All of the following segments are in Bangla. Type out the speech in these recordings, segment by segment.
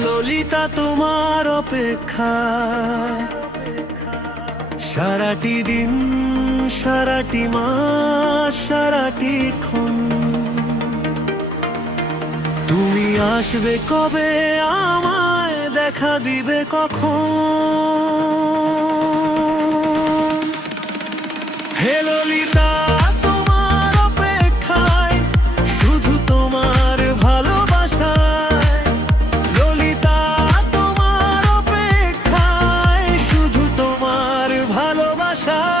ললিতা তোমার অপেক্ষা সারাটি দিন, সারাটি মাস, সারাটি ক্ষণ। তুমি আসবে কবে, আমায় দেখা দিবে কখন? হে ললিতা তোমার অপেক্ষায়, শুধু তোমার ভালোবাসায়। ললিতা তোমার অপেক্ষায়, শুধু তোমার ভালোবাসায়।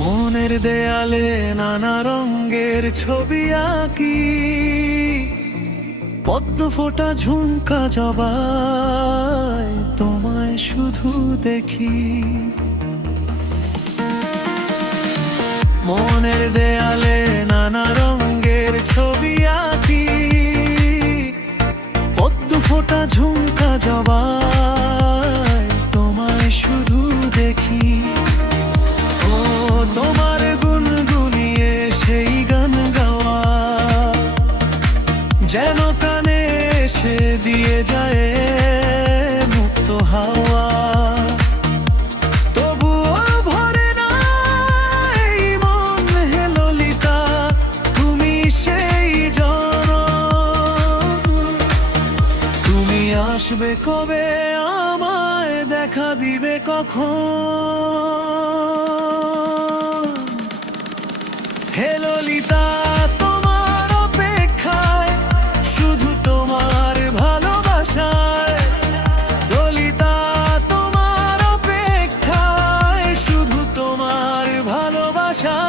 মনের দেয়ালে নানা রঙের ছবি আঁকি, পদ্ম ফোটা ঝুমকা জবায় তোমায় শুধু দেখি। মনের দেয়ালে নানা রঙের ছবি আঁকি, পদ্ম ফোটা ঝুমকা জবায় তোমায় শুধু দেখি। ও তোমার গুনগুনিয়ে সেই গান গাওয়া, যেন কানে এসে দিয়ে যায় মুক্ত হাওয়া। তবুও ভরে না এই মন, হে ললিতা তুমি সেই জন। তুমি আসবে কবে, আমায় দেখা দিবে কখন? হে ললিতা তোমার অপেক্ষায়, শুধু তোমার ভালোবাসায়। ললিতা তোমার অপেক্ষায়, শুধু তোমার ভালোবাসায়।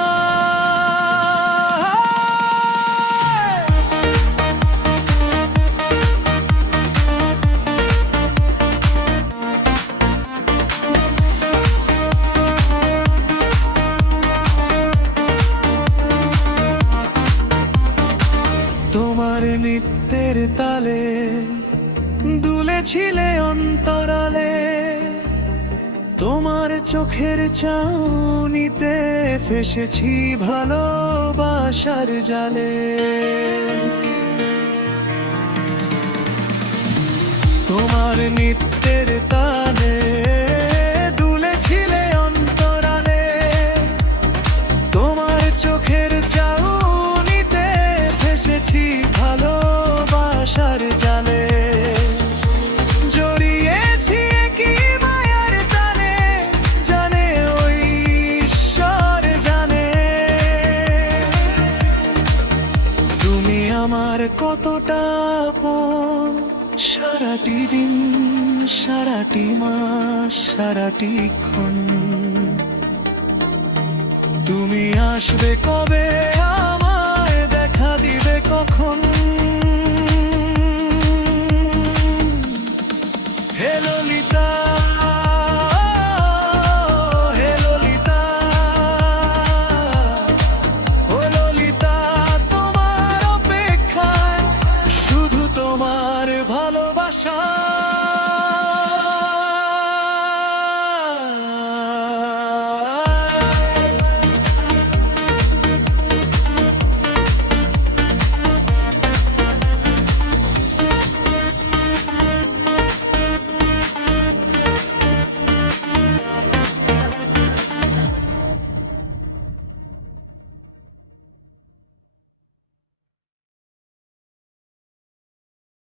তোমার নৃত্যের তালে দুলেছিলে অন্তরালে, তোমার চোখের চাউনিতে ফেসেছি ভালোবাসার জালে। তোমার নৃত্যের তালে দুলেছিলে অন্তরালে, তোমার চোখের চাউনিতে ফেসেছি ভালোবাসার জালে। জড়িয়েছি কি মায়ার টানে, জানে ওই ঈশ্বর জানে। তুমি আমার কতটা আপন, সারাটি দিন, সারাটি মাস, সারাটি ক্ষণ। তুমি আসবে কবে, আমায় দেখা দিবে কখন?